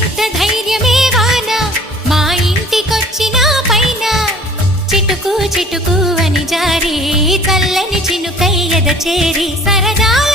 ఎంత ధైర్యమే వాన మా ఇంటికొచ్చిన పైన చిటుకు చిటుకు అని జారి చల్లని చినుకై ఎద చేరి సరదా